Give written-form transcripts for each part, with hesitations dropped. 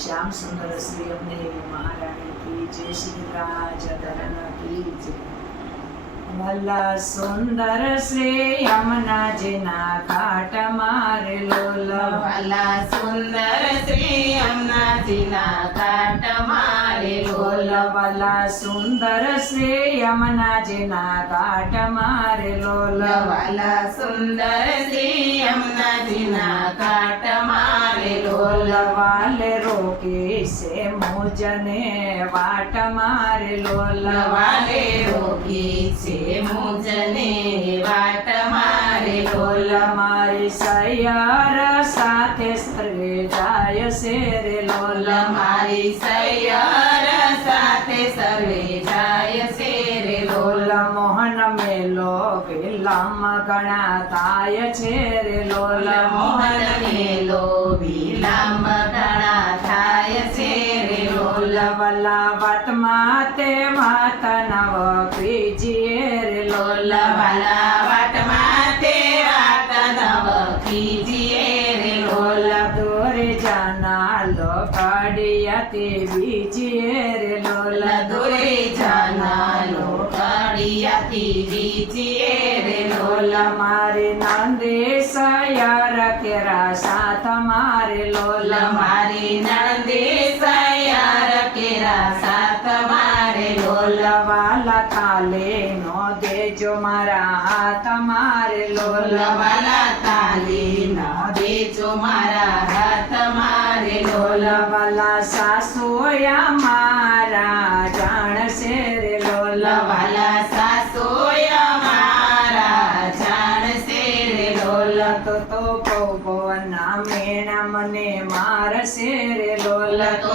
श्याम सुंदर श्री अम्मे महारानी की जय, श्री राज धरण की जय। भला सुंदर श्री यमुना जीना घाट मारे लोल, भला सुंदर श्री यमुना जीना घाट मारे लोल, भला सुंदर श्री यमुना जीना घाट मारे लोल, भला सुंदर श्री यमुना जीना घाट मारे लोल, वाले रोकी से मुझने वाट मारे लोल, वाले रोगी से मुझने वाट मारे लोल, मारी सैयार साथे सर्वे जाय शेरे लोल, मारी सैयार साथे सर्वे जाय शेरे लोल, मोहन मेलो विलम गणा थाय छेरे लोल, मोहन मेलो विलम गणा थाय शेरे लोल, वला वट माते मात नव कीजिए रे लोल, वाला वाट माते वाट नव कीजिए रे लोल, दूर जाना लो काड़ियाते बीजिए रे लोल, दूरे जाना लो काड़ियाती बीजिए रे लोल, मारे नंदे सयार केरा साथ मारे लोल, मारी नंदे सयार केरा साथ मारे लोल, वाला थाले नो दे जो मारा हाथ मारे लोल, वाला ताली न दे जो मारा हाथ मारे लोल, वाला सासुया मारा जान से रे लोल, वाला सासोया मारा जान से रे लोल, तो पवना मेणा मने मार से रे लोल, तो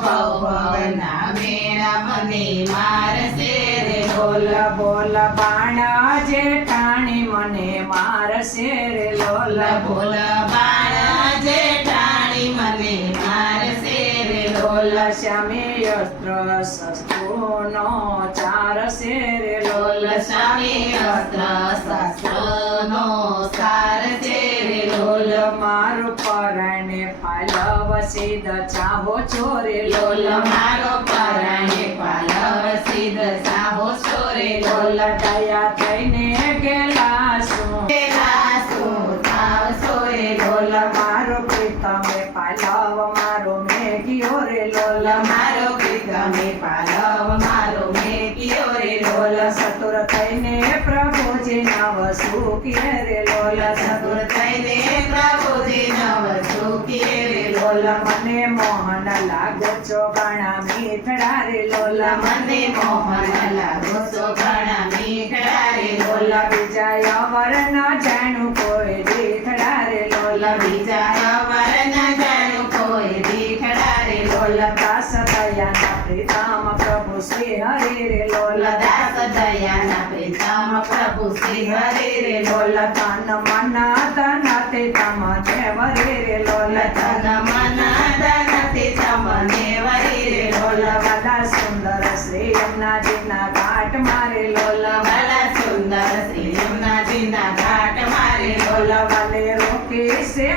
भवना मेरा मने मार से रे बोल लोल, बोल बाणा जेठाणी मने मार से रे लोल, बोल बाणा जेठाणी मने मार से रे लोल, श्यामी अस्त्र शस्त्रो नो चार से रे लोल, स्वामी अस्त्र शस्त्र नो सार से रे लोल, मारो परणे फालव सिद्ध चाहो छोरे लोल लोल, मारो પરાણે પાલવ સિદ્ધ સાહો સોરે લોલ, દયા થઈને ગેલા શું પેલા શું થાવ સોરે લોલ, મારો પ્રીતમે પાલવ મારો મેઘિયો રે લોલ, મારો પ્રીતમે પાલવ મારો મેકિયો રે લોલ, સતુર થઈને પ્રભુજી નવ સુખીએ રે લોલ, સતુર થઈને પ્રભુજી નવ સુખીએ રે લોલ, મને મોહન લાગો છો ઘણા મીઠડા રે લોલ, મને મોહન લાગો છો ઘણા મીઠડા રે લોલ, બીજા અવર ન જાણું કોઈ દીઠડા રે લોલ, બીજા અવર ન જાણું કોઈ દીઠડા રે લોલ, દાસ દયાના પ્રીતમ પ્રભુ શ્રી હરિ રે લોલ, દાસ દયાના પ્રીતમ પ્રભુ શ્રી હરિ રે લોલ, તન મન ધન તે તમને વરે રે લોલ, તન મન ધન તે તમને વરી રે લોલ, વાલા સુંદર શ્રી યમુનાજીના ઘાટ મારે લોલ, વાલા સુંદર શ્રી યમુનાજીના ઘાટ મારે લોલ, વાલે રોકે છે